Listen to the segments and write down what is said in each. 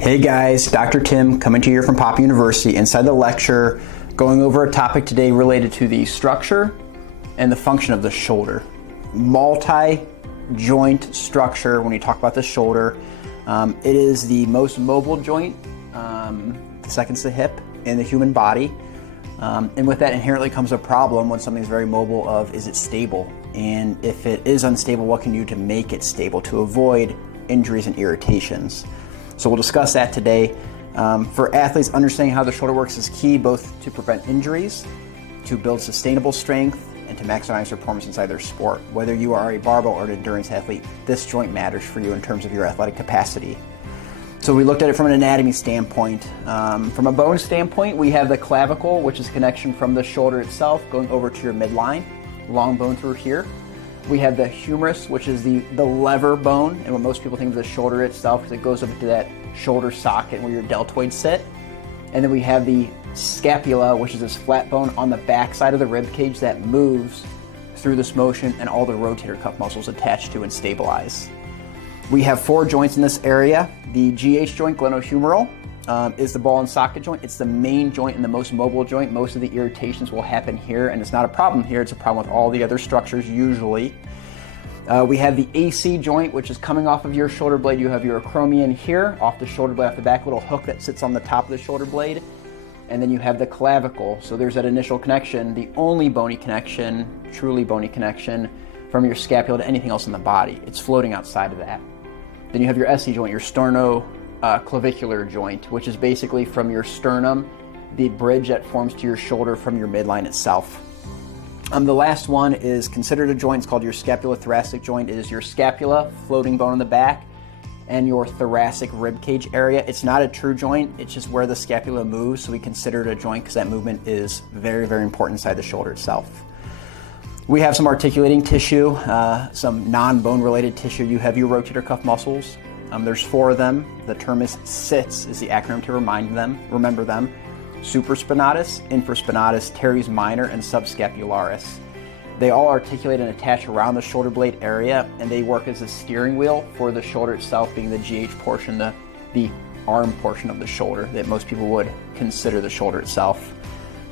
Hey guys, Dr. Tim coming to you from Pop University. Inside the lecture, going over a topic today related to the structure and the function of the shoulder. Multi-joint structure, when you talk about the shoulder, it is the most mobile joint, second to the hip, in the human body. And with that inherently comes a problem when something's very mobile of, is it stable? And if it is unstable, what can you do to make it stable, to avoid injuries and irritations? So we'll discuss that today. For athletes, understanding how the shoulder works is key, both to prevent injuries, to build sustainable strength, and to maximize performance inside their sport. Whether you are a barbell or an endurance athlete, this joint matters for you in terms of your athletic capacity. So we looked at it from an anatomy standpoint. From a bone standpoint, we have the clavicle, which is a connection from the shoulder itself going over to your midline, long bone through here. We have the humerus, which is the lever bone, and what most people think of the shoulder itself, because it goes up to that shoulder socket where your deltoids sit. And then we have the scapula, which is this flat bone on the back side of the rib cage that moves through this motion, and all the rotator cuff muscles attached to and stabilize. We have 4 joints in this area. The GH joint, glenohumeral, is the ball and socket joint. It's the main joint and the most mobile joint. Most of the irritations will happen here, and it's not a problem here. It's a problem with all the other structures usually. We have the AC joint, which is coming off of your shoulder blade. You have your acromion here, off the shoulder blade, off the back, little hook that sits on the top of the shoulder blade. And then you have the clavicle. So there's that initial connection, the only bony connection, truly bony connection, from your scapula to anything else in the body. It's floating outside of that. Then you have your SC joint, your sternoclavicular joint, which is basically from your sternum, the bridge that forms to your shoulder from your midline itself. The last one is considered a joint. It's called your scapulothoracic joint. It is your scapula, floating bone in the back, and your thoracic rib cage area. It's not a true joint. It's just where the scapula moves, so we consider it a joint because that movement is very, very important inside the shoulder itself. We have some articulating tissue, some non-bone related tissue. You have your rotator cuff muscles. There's 4 of them. The term is SITS, is the acronym to remember them. Supraspinatus, infraspinatus, teres minor, and subscapularis. They all articulate and attach around the shoulder blade area, and they work as a steering wheel for the shoulder itself, being the GH portion, the arm portion of the shoulder that most people would consider the shoulder itself.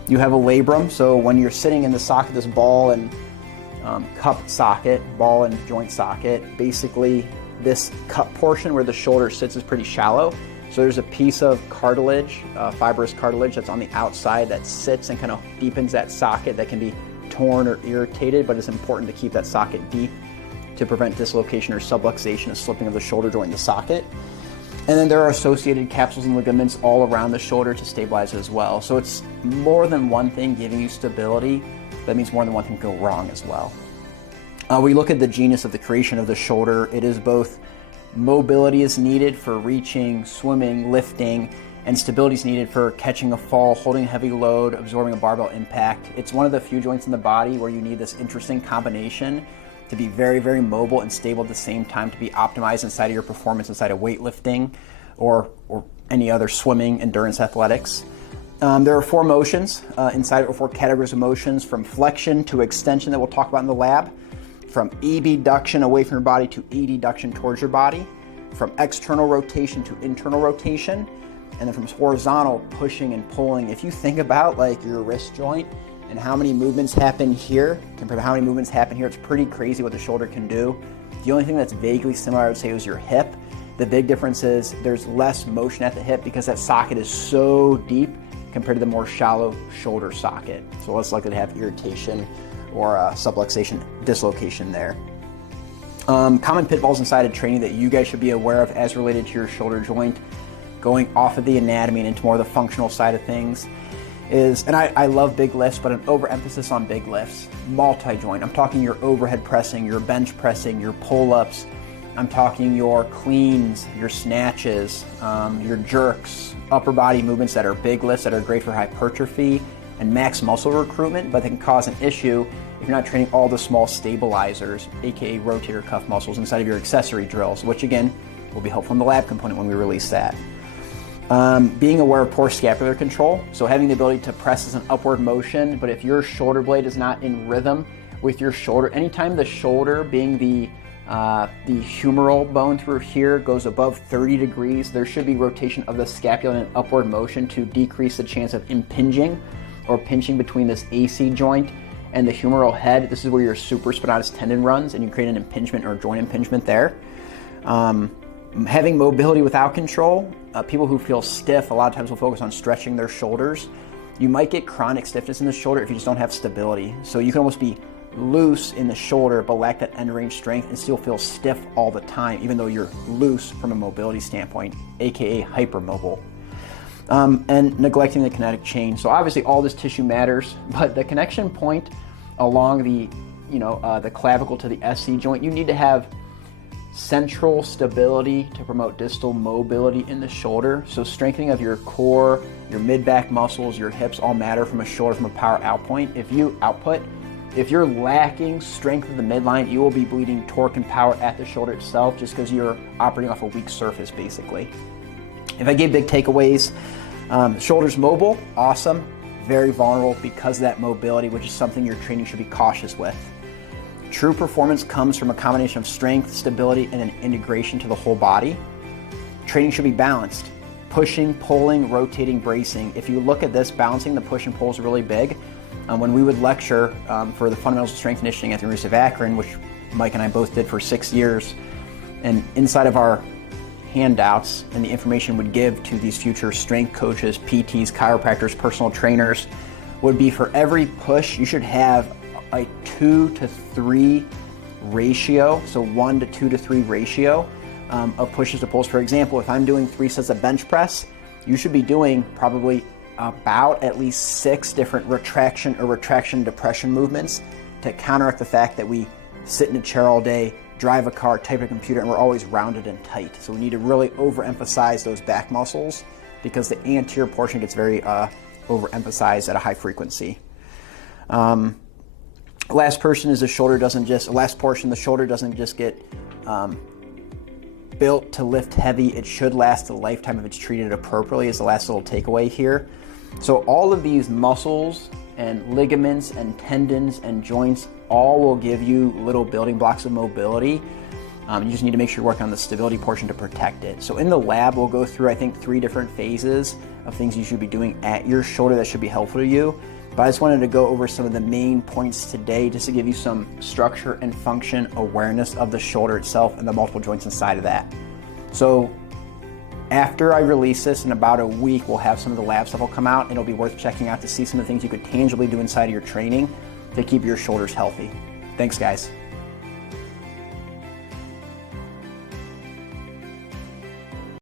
You have a labrum, so when you're sitting in the socket, this ball and cup socket, ball and joint socket, basically this cup portion where the shoulder sits is pretty shallow. So there's a piece of cartilage, fibrous cartilage that's on the outside that sits and kind of deepens that socket that can be torn or irritated, but it's important to keep that socket deep to prevent dislocation or subluxation, a slipping of the shoulder joint in the socket. And then there are associated capsules and ligaments all around the shoulder to stabilize it as well. So it's more than one thing giving you stability. That means more than one thing can go wrong as well. We look at the genius of the creation of the shoulder. It is both mobility is needed for reaching, swimming, lifting, and stability is needed for catching a fall, holding a heavy load, absorbing a barbell impact. It's one of the few joints in the body where you need this interesting combination to be very, very mobile and stable at the same time, to be optimized inside of your performance inside of weightlifting or any other swimming, endurance athletics. There are 4 motions inside, or 4 categories of motions, from flexion to extension that we'll talk about in the lab, from abduction away from your body to adduction towards your body, from external rotation to internal rotation, and then from horizontal pushing and pulling. If you think about like your wrist joint and how many movements happen here compared to how many movements happen here, it's pretty crazy what the shoulder can do. The only thing that's vaguely similar, I would say, is your hip. The big difference is there's less motion at the hip because that socket is so deep compared to the more shallow shoulder socket. So less likely to have irritation or subluxation, dislocation there. Common pitfalls inside of training that you guys should be aware of as related to your shoulder joint, going off of the anatomy and into more of the functional side of things, is, and I love big lifts, but an overemphasis on big lifts. Multi-joint, I'm talking your overhead pressing, your bench pressing, your pull-ups, I'm talking your cleans, your snatches, your jerks, upper body movements that are big lifts that are great for hypertrophy and max muscle recruitment, but they can cause an issue if you're not training all the small stabilizers, aka rotator cuff muscles, inside of your accessory drills, which again will be helpful in the lab component when we release that. Being aware of poor scapular control, so having the ability to press as an upward motion, but if your shoulder blade is not in rhythm with your shoulder, anytime the shoulder, being the The humeral bone through here goes above 30 degrees. There should be rotation of the scapula in an upward motion to decrease the chance of impinging or pinching between this AC joint and the humeral head. This is where your supraspinatus tendon runs, and you create an impingement or joint impingement there. Having mobility without control, people who feel stiff a lot of times will focus on stretching their shoulders. You might get chronic stiffness in the shoulder if you just don't have stability. So you can almost be loose in the shoulder but lack that end range strength and still feel stiff all the time, even though you're loose from a mobility standpoint, aka hypermobile. And neglecting the kinetic chain. So obviously all this tissue matters, but the connection point along the clavicle to the SC joint, you need to have central stability to promote distal mobility in the shoulder. So strengthening of your core, your mid-back muscles, your hips all matter from a shoulder, from a power outpoint. If you're lacking strength of the midline, you will be bleeding torque and power at the shoulder itself just because you're operating off a weak surface, basically. If I gave big takeaways, shoulders mobile, awesome, very vulnerable because of that mobility, which is something your training should be cautious with. True performance comes from a combination of strength, stability, and an integration to the whole body. Training should be balanced. Pushing, pulling, rotating, bracing. If you look at this, balancing the push and pull is really big. When we would lecture for the fundamentals of strength conditioning at the University of Akron, which Mike and I both did for 6 years, and inside of our handouts and the information would give to these future strength coaches, PTs, chiropractors, personal trainers, would be for every push, you should have a 2 to 3 ratio, so 1 to 2 to 3 ratio of pushes to pulls. For example, if I'm doing 3 sets of bench press, you should be doing probably about at least 6 different retraction or retraction depression movements to counteract the fact that we sit in a chair all day, drive a car, type a computer, and we're always rounded and tight. So we need to really overemphasize those back muscles because the anterior portion gets very overemphasized at a high frequency. Last portion, the shoulder doesn't just get built to lift heavy. It should last a lifetime if it's treated appropriately, is the last little takeaway here. So all of these muscles and ligaments and tendons and joints all will give you little building blocks of mobility. You just need to make sure you're working on the stability portion to protect it. So in the lab, we'll go through, I think, 3 different phases of things you should be doing at your shoulder that should be helpful to you. But I just wanted to go over some of the main points today just to give you some structure and function awareness of the shoulder itself and the multiple joints inside of that. So after I release this in about a week, we'll have some of the lab stuff will come out, and it'll be worth checking out to see some of the things you could tangibly do inside of your training to keep your shoulders healthy. Thanks, guys.